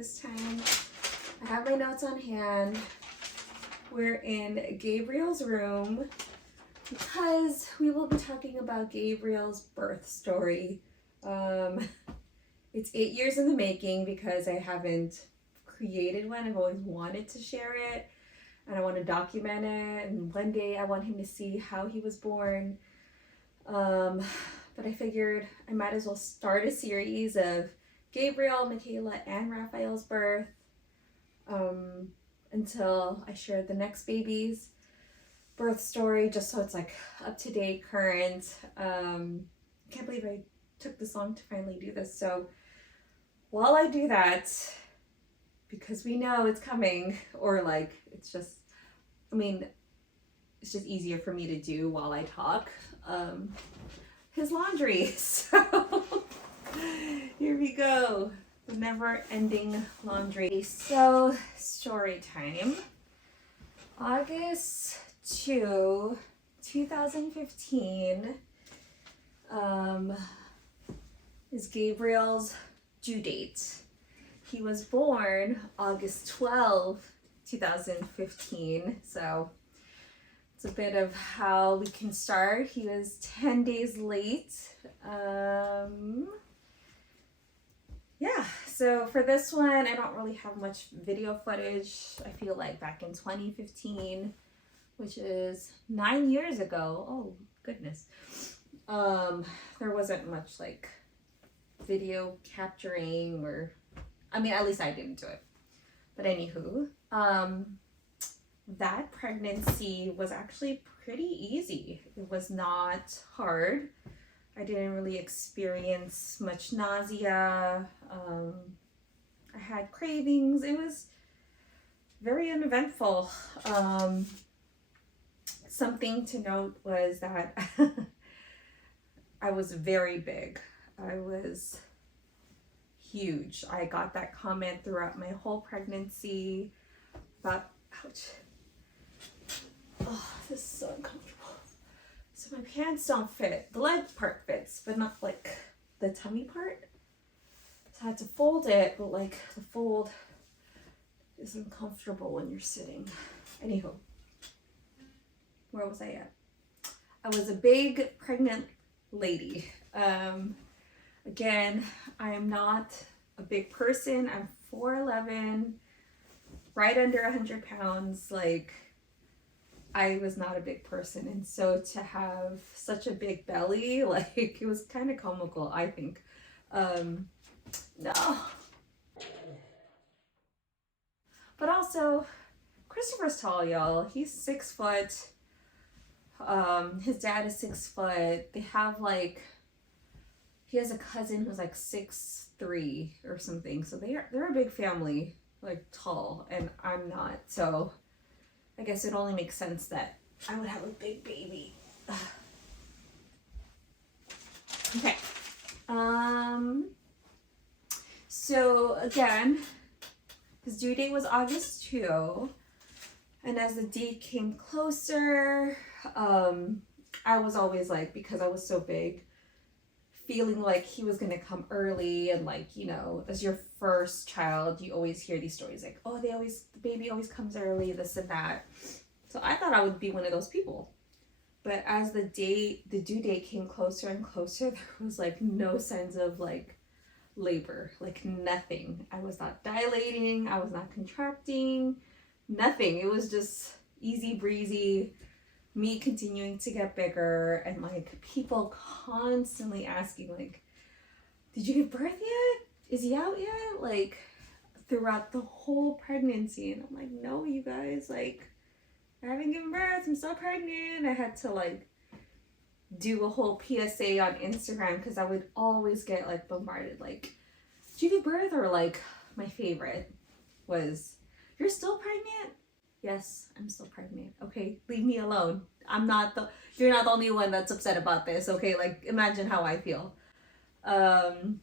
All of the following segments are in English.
This time I have my notes on hand. We're in Gabriel's room because we will be talking about Gabriel's birth story. It's 8 years in the making because I haven't created one. I've always wanted to share it and I want to document it, and one day I want him to see how he was born. But I figured I might as well start a series of Gabriel, Michaela, and Raphael's birth until I share the next baby's birth story, just so it's like up to date, current. Can't believe I took this long to finally do this. So while I do that, because we know it's coming, or like it's just, I mean, it's just easier for me to do while I talk, his laundry. So here we go, the never-ending laundry. So story time. August 2, 2015 is Gabriel's due date. He was born August 12, 2015. So it's a bit of how we can start. He was 10 days late. Yeah, so for this one, I don't really have much video footage. I feel like back in 2015, which is 9 years ago. Oh, goodness. There wasn't much like video capturing, or, I mean, at least I didn't do it. But anywho, that pregnancy was actually pretty easy. It was not hard. I didn't really experience much nausea. I had cravings. It was very uneventful. Something to note was that I was very big. I was huge. I got that comment throughout my whole pregnancy about, ouch. Oh, this is so uncomfortable. So my pants don't fit. The leg part fits, but not like the tummy part. So I had to fold it, but like the fold is uncomfortable when you're sitting. Anywho, where was I at? I was a big pregnant lady. Again, I am not a big person. I'm 4'11", right under 100 pounds. Like, I was not a big person, and so to have such a big belly, like, it was kind of comical, I think. No. But also, Christopher's tall, y'all. He's 6 foot. His dad is 6 foot. They have like, he has a cousin who's like 6'3" or something. So they're a big family, like tall, and I'm not. So I guess it only makes sense that I would have a big baby. Okay. So again, his due date was August 2. And as the date came closer, I was always like, because I was so big, feeling like he was going to come early. And like, you know, as your first child, you always hear these stories like, oh, the baby always comes early, this and that. So I thought I would be one of those people. But as the due date came closer and closer, there was like no signs of like labor, like nothing. I was not dilating, I was not contracting, nothing. It was just easy breezy, me continuing to get bigger, and like people constantly asking like, did you give birth yet? Is he out yet? Like throughout the whole pregnancy. And I'm like, no, you guys, like, I haven't given birth, I'm still pregnant. I had to like do a whole PSA on Instagram because I would always get like bombarded like, did you give birth? Or like my favorite was, you're still pregnant? Yes, I'm still pregnant. Okay, leave me alone. You're not the only one that's upset about this. Okay, like imagine how I feel. And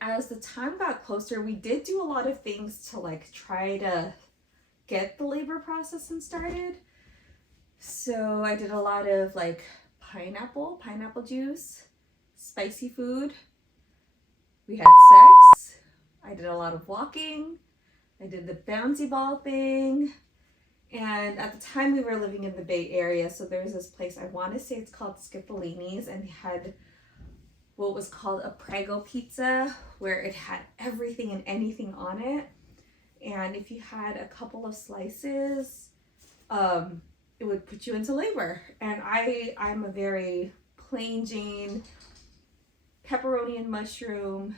as the time got closer, we did do a lot of things to like try to get the labor process started. So I did a lot of like pineapple juice, spicy food. We had sex. I did a lot of walking. I did the bouncy ball thing. And at the time we were living in the Bay Area, so there's this place, I want to say it's called Skippolini's, and they had what was called a Prego pizza, where it had everything and anything on it. And if you had a couple of slices, it would put you into labor. And I'm a very plain Jane, pepperoni and mushroom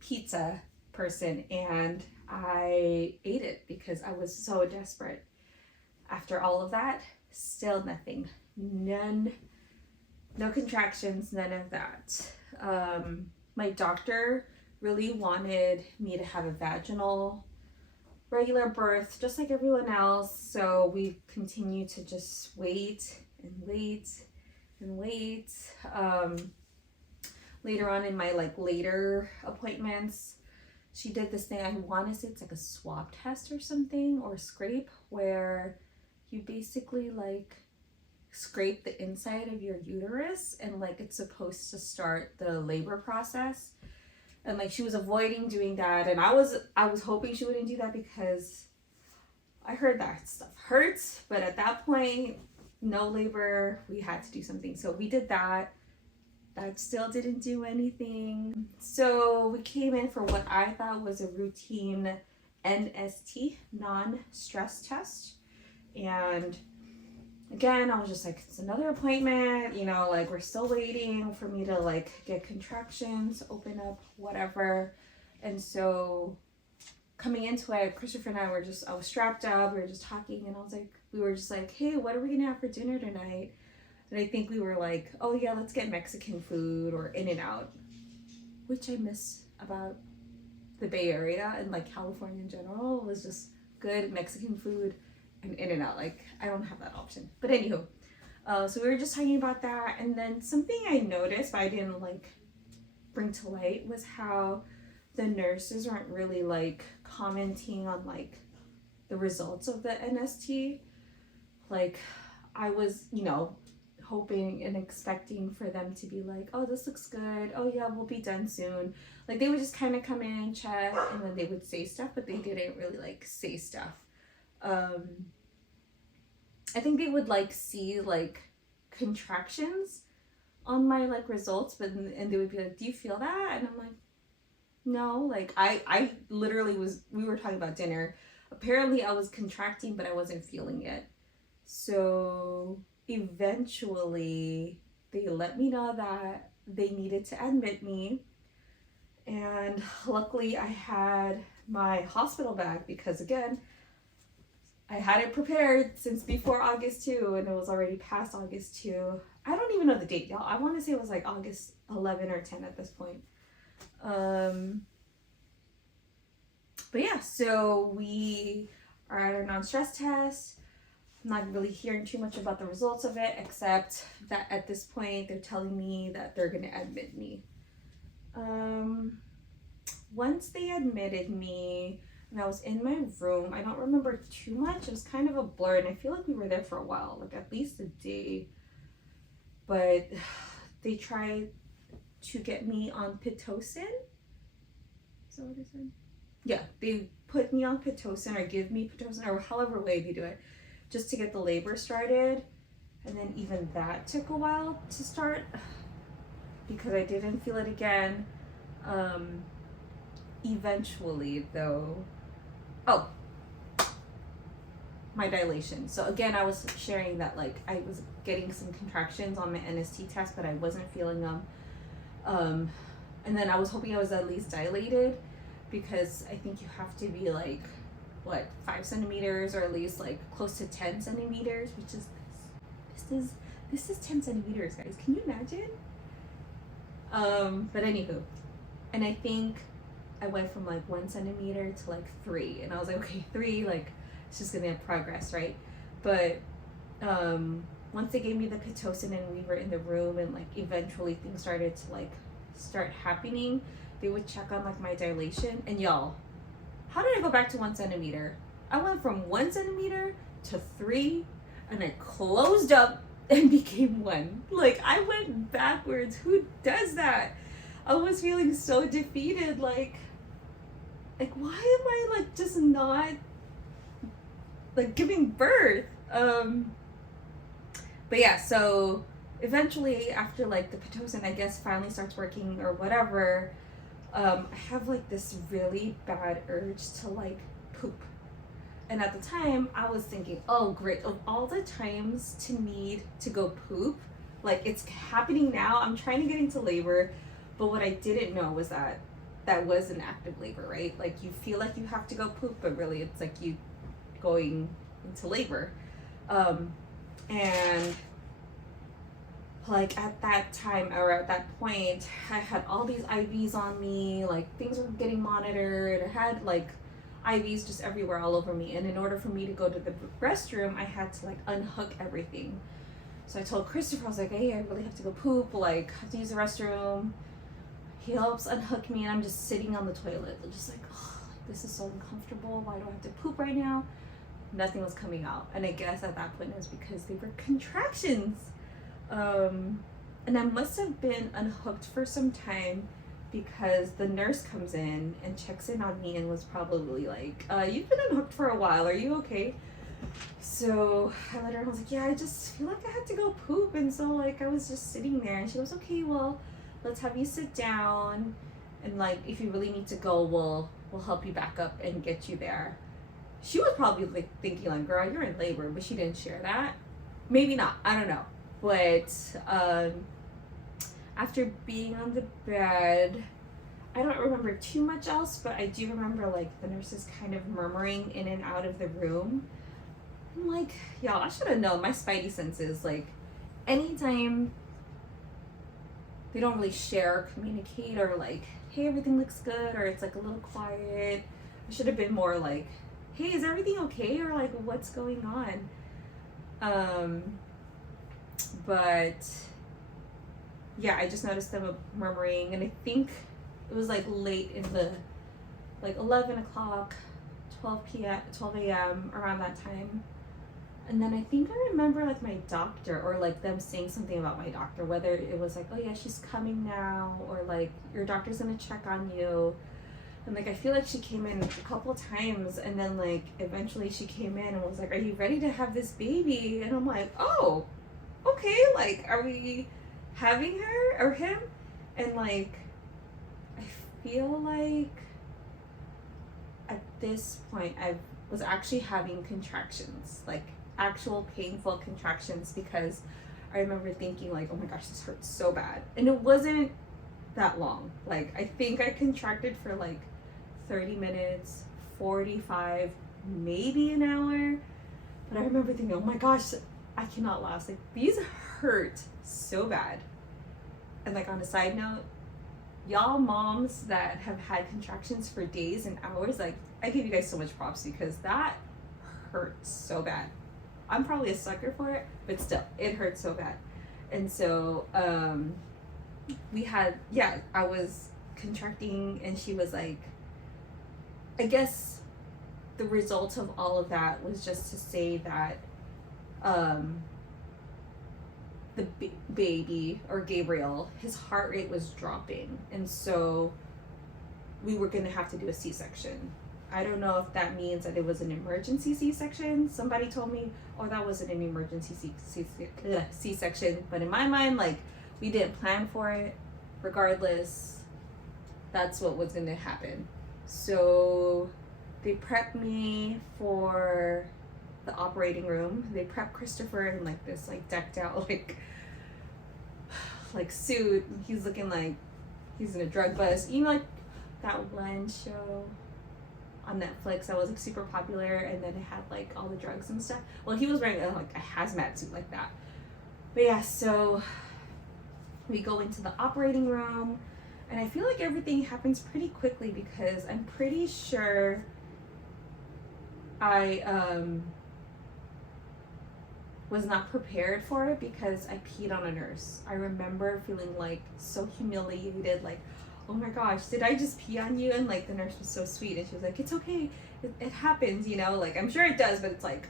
pizza person, and I ate it because I was so desperate. After all of that, still nothing. No contractions, none of that. My doctor really wanted me to have a vaginal regular birth, just like everyone else. So we continued to just wait and wait and wait. Later on in my later appointments, she did this thing, I want to say it's like a swab test or something, or scrape, where you basically scrape the inside of your uterus, and it's supposed to start the labor process. And she was avoiding doing that, and I was hoping she wouldn't do that, because I heard that stuff hurts, but at that point, no labor, we had to do something. So we did that. That still didn't do anything. So we came in for what I thought was a routine NST, non-stress test. And again, I was just it's another appointment, we're still waiting for me to get contractions, open up, whatever. And so coming into it, Christopher and I I was strapped up, we were just talking, and we were just hey, what are we gonna have for dinner tonight? And I think we were oh yeah, let's get Mexican food or In-N-Out, which I miss about the Bay Area and California in general, was just good Mexican food and In-N-Out. I don't have that option. But anywho, so we were just talking about that, and then something I noticed but I didn't bring to light was how the nurses weren't really commenting on the results of the NST. I was, hoping and expecting for them to be oh, this looks good, oh yeah, we'll be done soon. They would just kind of come in, check, and then they would say stuff, but they didn't really say stuff. I think they would see contractions on my results, but and they would be do you feel that? And I'm no, I literally we were talking about dinner. Apparently I was contracting, but I wasn't feeling it. So eventually they let me know that they needed to admit me, and luckily I had my hospital bag, because again, I had it prepared since before August 2, and it was already past August 2. I don't even know the date, y'all. I want to say it was August 11 or 10 at this point. But yeah, so we are at our non-stress test. I'm not really hearing too much about the results of it, except that at this point they're telling me that they're going to admit me. Once they admitted me and I was in my room, I don't remember too much. It was kind of a blur, and I feel we were there for a while, at least a day. But they tried to get me on Pitocin. Is that what they said? Yeah, they put me on Pitocin, or give me Pitocin, or however way they do it, just to get the labor started. And then even that took a while to start, because I didn't feel it again. Eventually though, my dilation. So again, I was sharing that I was getting some contractions on my NST test, but I wasn't feeling them. And then I was hoping I was at least dilated, because I think you have to be 5 centimeters, or at least close to 10 centimeters, which is this is 10 centimeters, guys. Can you imagine? But anywho, and I think I went from 1 centimeter to 3, and I was okay, 3, it's just gonna progress, right? But once they gave me the Pitocin and we were in the room, and eventually things started to start happening, they would check on my dilation. And y'all, how did I go back to 1 centimeter? I went from 1 centimeter to 3, and I closed up and became 1. I went backwards. Who does that? I was feeling so defeated, like why am I like just not like giving birth? But yeah, so eventually after like the Pitocin, I guess, finally starts working or whatever, I have like this really bad urge to like poop. And at the time I was thinking, oh great, of all the times to need to go poop, like it's happening now. I'm trying to get into labor, but what I didn't know was that that was an active labor, right? Like you feel like you have to go poop, but really it's like you going into labor. And like at that time or at that point, I had all these IVs on me, like things were getting monitored. I had like IVs just everywhere all over me. And in order for me to go to the restroom, I had to like unhook everything. So I told Christopher, I was like, hey, I really have to go poop, like I have to use the restroom. He helps unhook me and I'm just sitting on the toilet, just like, oh, this is so uncomfortable. Why do I have to poop right now? Nothing was coming out. And I guess at that point it was because they were contractions. And I must have been unhooked for some time because the nurse comes in and checks in on me and was probably like, you've been unhooked for a while, are you okay? So I let her, I was like, yeah, I just feel like I had to go poop. And so like I was just sitting there and she goes, okay, well, let's have you sit down. And like, if you really need to go, we'll help you back up and get you there. She was probably like thinking like, girl, you're in labor, but she didn't share that. Maybe not, I don't know. But after being on the bed, I don't remember too much else, but I do remember like the nurses kind of murmuring in and out of the room. I'm like, y'all, I should have known. My spidey senses, like anytime they don't really share or communicate or like, hey, everything looks good, or it's like a little quiet, I should have been more like, hey, is everything okay, or like what's going on? But yeah, I just noticed them murmuring, and I think it was like late in the like 11 o'clock, 12 a.m. around that time. And then I think I remember like my doctor or like them saying something about my doctor, whether it was like, oh yeah, she's coming now, or like your doctor's gonna check on you. And like I feel like she came in a couple times, and then like eventually she came in and was like, are you ready to have this baby? And I'm like, oh, okay, like are we having her or him? And like I feel like at this point I was actually having contractions, like actual painful contractions, because I remember thinking like, oh my gosh, this hurts so bad. And it wasn't that long. Like I think I contracted for like 30 minutes, 45, maybe an hour. But I remember thinking, oh my gosh, I cannot last. Like these hurt so bad. And like on a side note, y'all moms that have had contractions for days and hours, like I give you guys so much props, because that hurts so bad. I'm probably a sucker for it, but still, it hurts so bad. And so we had, yeah, I was contracting, and she was like, I guess the result of all of that was just to say that the baby, or Gabriel, his heart rate was dropping, and so we were gonna have to do a C-section. I don't know if that means that it was an emergency C-section. Somebody told me, oh, that wasn't an emergency C-section. But in my mind, like, we didn't plan for it. Regardless, that's what was going to happen. So they prepped me for the operating room. They prepped Christopher in like this like decked out like suit. He's looking like he's in a drug bust. You know, like that one show on Netflix that was like super popular, and then it had like all the drugs and stuff. Well, he was wearing like a hazmat suit like that. But yeah, so we go into the operating room, and I feel like everything happens pretty quickly, because I'm pretty sure I was not prepared for it, because I peed on a nurse. I remember feeling like so humiliated, like, oh my gosh, did I just pee on you? And like the nurse was so sweet, and she was like, it's okay, it happens, you know, like I'm sure it does, but it's like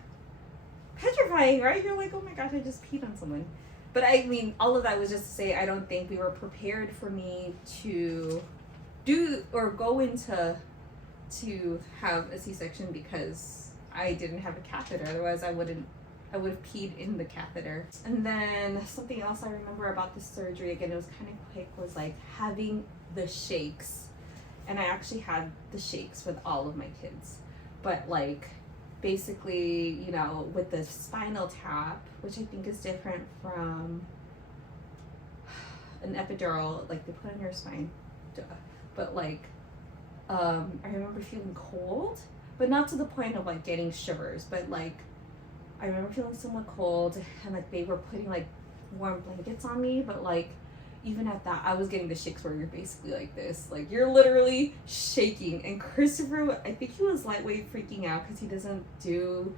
petrifying, right? You're like, oh my gosh, I just peed on someone. But I mean, all of that was just to say I don't think we were prepared for me to do or go into to have a C-section because I didn't have a catheter. Otherwise, I would have peed in the catheter. And then something else I remember about the surgery, again, it was kind of quick, was like having the shakes. And I actually had the shakes with all of my kids. But like, basically, you know, with the spinal tap, which I think is different from an epidural, like they put on your spine. Duh. But like, I remember feeling cold, but not to the point of like getting shivers, but like, I remember feeling somewhat cold, and like they were putting like warm blankets on me, but like even at that, I was getting the shakes where you're basically like this, like you're literally shaking. And Christopher, I think he was lightweight freaking out because he doesn't do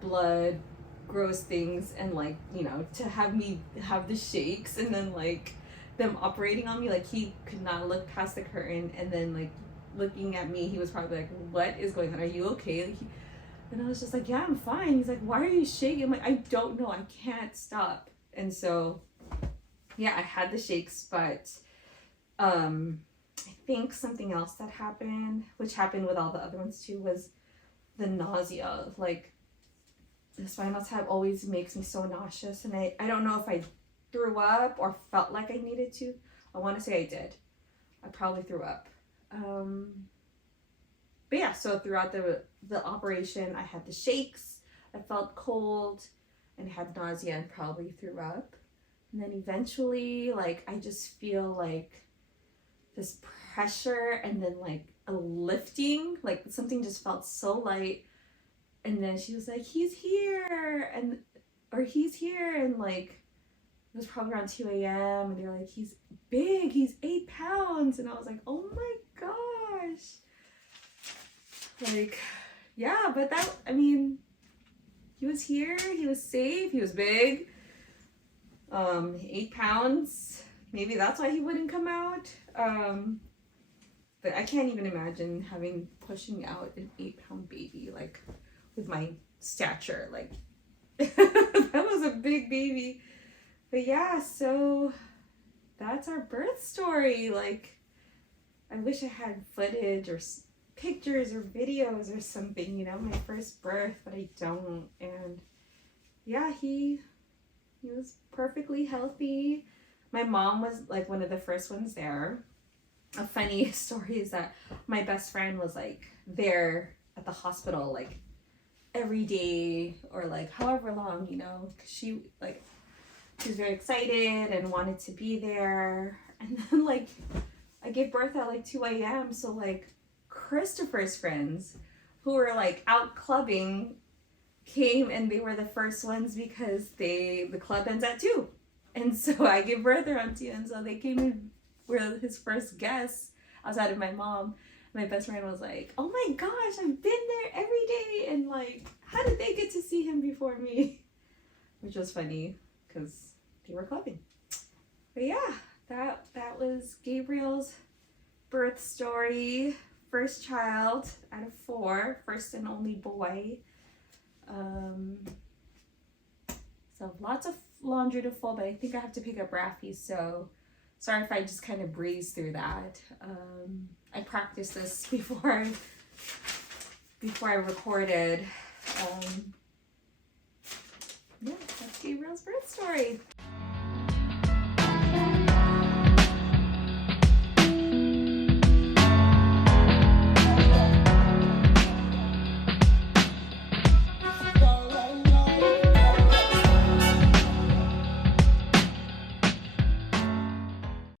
blood, gross things, and like, you know, to have me have the shakes and then like them operating on me, like he could not look past the curtain, and then like looking at me, he was probably like, "What is going on? Are you okay?" Like, and I was just like, "Yeah, I'm fine." He's like, "Why are you shaking?" I'm like, "I don't know. I can't stop." And so, yeah, I had the shakes, but I think something else that happened, which happened with all the other ones too, was the nausea. Like, the spinal tap always makes me so nauseous, and I don't know if I threw up or felt like I needed to. I want to say I did. I probably threw up. But yeah, so throughout the operation, I had the shakes, I felt cold, and had nausea, and probably threw up. And then eventually, like, I just feel like this pressure, and then like a lifting, like something just felt so light. And then she was like, "He's here," or "He's here," and like it was probably around 2 a.m. and they're like, "He's big, he's 8 pounds." And I was like, "Oh my gosh." Like, yeah, but that, I mean, he was here, he was safe, he was big. 8 pounds. Maybe that's why he wouldn't come out. But I can't even imagine pushing out an 8-pound baby, like with my stature. Like, that was a big baby. But yeah, so that's our birth story. Like, I wish I had footage or pictures or videos or something, you know, my first birth, but I don't. And yeah, he was perfectly healthy. My mom was like one of the first ones there. A funny story is that my best friend was like there at the hospital like every day or like however long, you know, because she was very excited and wanted to be there. And then like I gave birth at like 2 a.m. So like Christopher's friends who were like out clubbing came, and they were the first ones because the club ends at 2. And so I gave birth around 2, and so they came and were his first guests outside of my mom. My best friend was like, "Oh my gosh, I've been there every day, and like, how did they get to see him before me?" Which was funny because they were clubbing. But yeah, that was Gabriel's birth story. First child out of 4, first and only boy. So lots of laundry to fold, but I think I have to pick up Rafi, so sorry if I just kind of breeze through that. I practiced this before I recorded. Yeah, that's Gabriel's birth story.